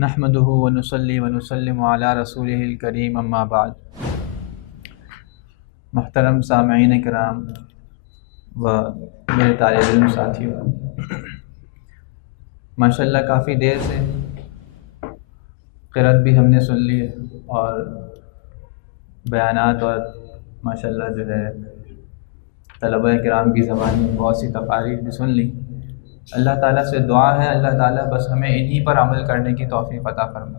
نحمده ونصلي ونسلم على رسوله الكريم اما بعد. محترم سامعین کرام و میرے طالب علم ساتھیوں ماشاء اللہ کافی دیر سے قرت بھی ہم نے سن لی اور بیانات اور ماشاء اللہ جو ہے طلبہ کرام کی زبان میں بہت سی تقاریر بھی سن لی۔ اللہ تعالیٰ سے دعا ہے، اللہ تعالیٰ بس ہمیں انہی پر عمل کرنے کی توفیق عطا فرما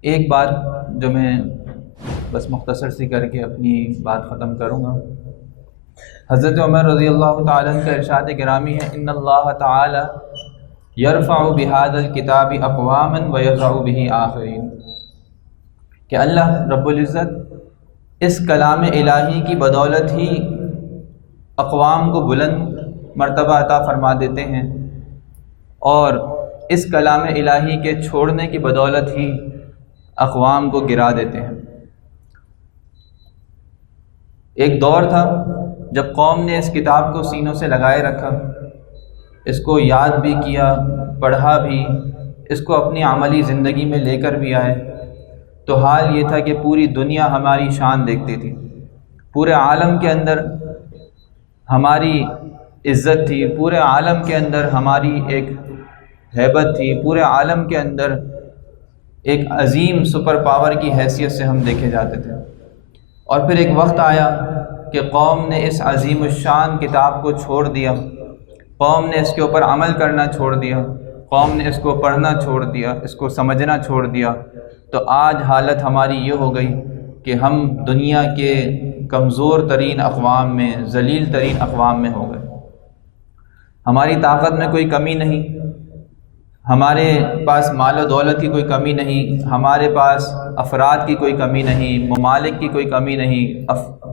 ایک بات جو میں بس مختصر سی کر کے اپنی بات ختم کروں گا۔ حضرت عمر رضی اللہ تعالیٰ کا ارشاد گرامی ہے، ان اللہ تعالیٰ یرفع بحاد الکتاب اقوام و به آخرین۔ کہ اللہ رب العزت اس کلام الہی کی بدولت ہی اقوام کو بلند مرتبہ عطا فرما دیتے ہیں۔ اور اس کلام الہی کے چھوڑنے کی بدولت ہی اقوام کو گرا دیتے ہیں۔ ایک دور تھا جب قوم نے اس کتاب کو سینوں سے لگائے رکھا، اس کو یاد بھی کیا، پڑھا بھی، اس کو اپنی عملی زندگی میں لے کر بھی آئے۔ تو حال یہ تھا کہ پوری دنیا ہماری شان دیکھتی تھی۔ پورے عالم کے اندر ہماری عزت تھی، پورے عالم کے اندر ہماری ایک حیبت تھی، پورے عالم کے اندر ایک عظیم سپر پاور کی حیثیت سے ہم دیکھے جاتے تھے۔ اور پھر ایک وقت آیا کہ قوم نے اس عظیم الشان کتاب کو چھوڑ دیا۔ قوم نے اس کے اوپر عمل کرنا چھوڑ دیا۔ قوم نے اس کو پڑھنا چھوڑ دیا، اس کو سمجھنا چھوڑ دیا۔ تو آج حالت ہماری یہ ہو گئی کہ ہم دنیا کے کمزور ترین اقوام میں، ذلیل ترین اقوام میں ہو گئے۔ ہماری طاقت میں کوئی کمی نہیں۔ ہمارے پاس مال و دولت کی کوئی کمی نہیں۔ ہمارے پاس افراد کی کوئی کمی نہیں۔ ممالک کی کوئی کمی نہیں۔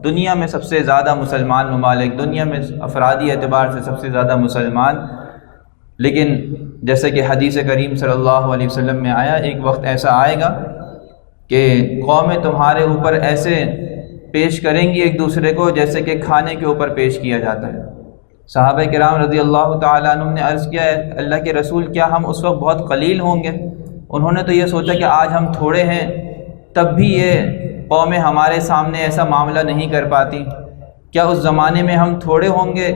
دنیا میں سب سے زیادہ مسلمان ممالک، دنیا میں افرادی اعتبار سے سب سے زیادہ مسلمان۔ لیکن جیسے کہ حدیث کریم صلی اللہ علیہ وسلم میں آیا، ایک وقت ایسا آئے گا کہ قومیں تمہارے اوپر ایسے پیش کریں گی ایک دوسرے کو جیسے کہ کھانے کے اوپر پیش کیا جاتا ہے۔ صحابہ کرام رضی اللہ تعالیٰ عنہ نے عرض کیا ہے اللہ کے رسول، کیا ہم اس وقت بہت قلیل ہوں گے؟ انہوں نے تو یہ سوچا کہ آج ہم تھوڑے ہیں، تب بھی یہ قومیں ہمارے سامنے ایسا معاملہ نہیں کر پاتی۔ کیا اس زمانے میں ہم تھوڑے ہوں گے؟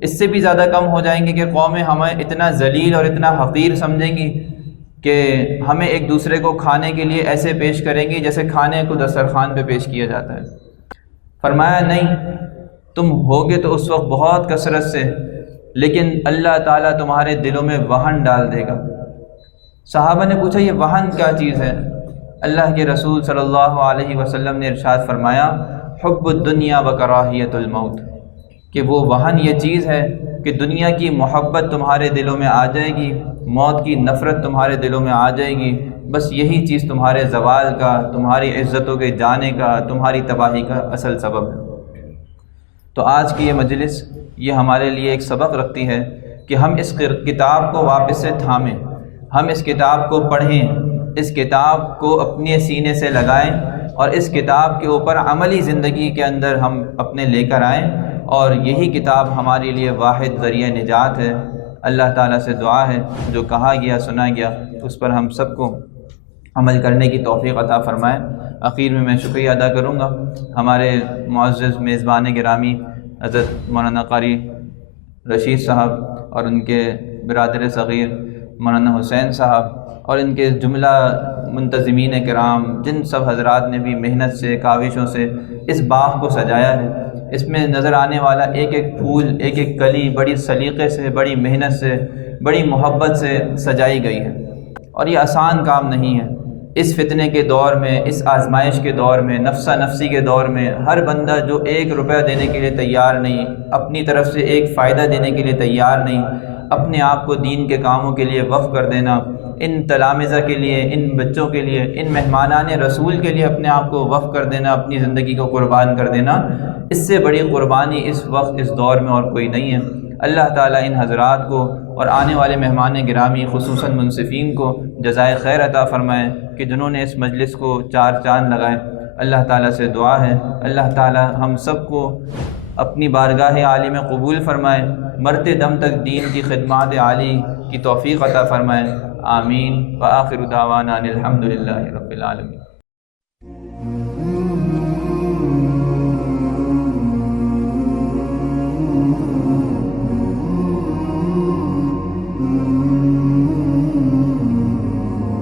اس سے بھی زیادہ کم ہو جائیں گے کہ قومیں ہمیں اتنا ذلیل اور اتنا حقیر سمجھیں گی کہ ہمیں ایک دوسرے کو کھانے کے لیے ایسے پیش کریں گی جیسے کھانے کو دسترخوان پہ پیش کیا جاتا ہے۔ فرمایا، نہیں تم ہوگے تو اس وقت بہت کثرت سے، لیکن اللہ تعالیٰ تمہارے دلوں میں وہن ڈال دے گا۔ صحابہ نے پوچھا، یہ وہن کیا چیز ہے؟ اللہ کے رسول صلی اللہ علیہ وسلم نے ارشاد فرمایا، حب الدنیا و کراہیت الموت۔ کہ وہ وہن یہ چیز ہے کہ دنیا کی محبت تمہارے دلوں میں آ جائے گی، موت کی نفرت تمہارے دلوں میں آ جائے گی۔ بس یہی چیز تمہارے زوال کا، تمہاری عزتوں کے جانے کا، تمہاری تباہی کا اصل سبب ہے۔ تو آج کی یہ مجلس یہ ہمارے لیے ایک سبق رکھتی ہے کہ ہم اس کتاب کو واپس سے تھامیں، ہم اس کتاب کو پڑھیں، اس کتاب کو اپنے سینے سے لگائیں اور اس کتاب کے اوپر عملی زندگی کے اندر ہم اپنے لے کر آئیں اور یہی کتاب ہمارے لیے واحد ذریعہ نجات ہے۔ اللہ تعالیٰ سے دعا ہے، جو کہا گیا، سنا گیا، اس پر ہم سب کو عمل کرنے کی توفیق عطا فرمائیں اخیر میں میں شکریہ ادا کروں گا۔ ہمارے معزز، میزبان گرامی حضرت مولانا قاری رشید صاحب اور ان کے برادر صغیر مولانا حسین صاحب اور ان کے جملہ منتظمین کرام، جن سب حضرات نے بھی محنت سے، کاوشوں سے اس باغ کو سجایا ہے۔ اس میں نظر آنے والا ایک ایک پھول، ایک ایک کلی بڑی سلیقے سے، بڑی محنت سے، بڑی محبت سے سجائی گئی ہے۔ اور یہ آسان کام نہیں ہے۔ اس فتنے کے دور میں، اس آزمائش کے دور میں، نفسہ نفسی کے دور میں، ہر بندہ جو ایک روپیہ دینے کے لیے تیار نہیں، اپنی طرف سے ایک فائدہ دینے کے لیے تیار نہیں، اپنے آپ کو دین کے کاموں کے لیے وقف کر دینا، ان تلامزہ کے لیے، ان بچوں کے لیے، ان مہمانان رسول کے لیے اپنے آپ کو وقف کر دینا، اپنی زندگی کو قربان کر دینا، اس سے بڑی قربانی اس وقت، اس دور میں اور کوئی نہیں ہے۔ اللہ تعالیٰ ان حضرات کو اور آنے والے مہمان گرامی خصوصاً منصفین کو جزائے خیر عطا فرمائیں کہ جنہوں نے اس مجلس کو چار چاند لگائے۔ اللہ تعالیٰ سے دعا ہے۔ اللہ تعالیٰ ہم سب کو اپنی بارگاہ عالی میں قبول فرمائے۔ مرتے دم تک دین کی خدمات عالی کی توفیق عطا فرمائے۔ آمین۔ و آخر دعوانا الحمد للہ رب العالمین۔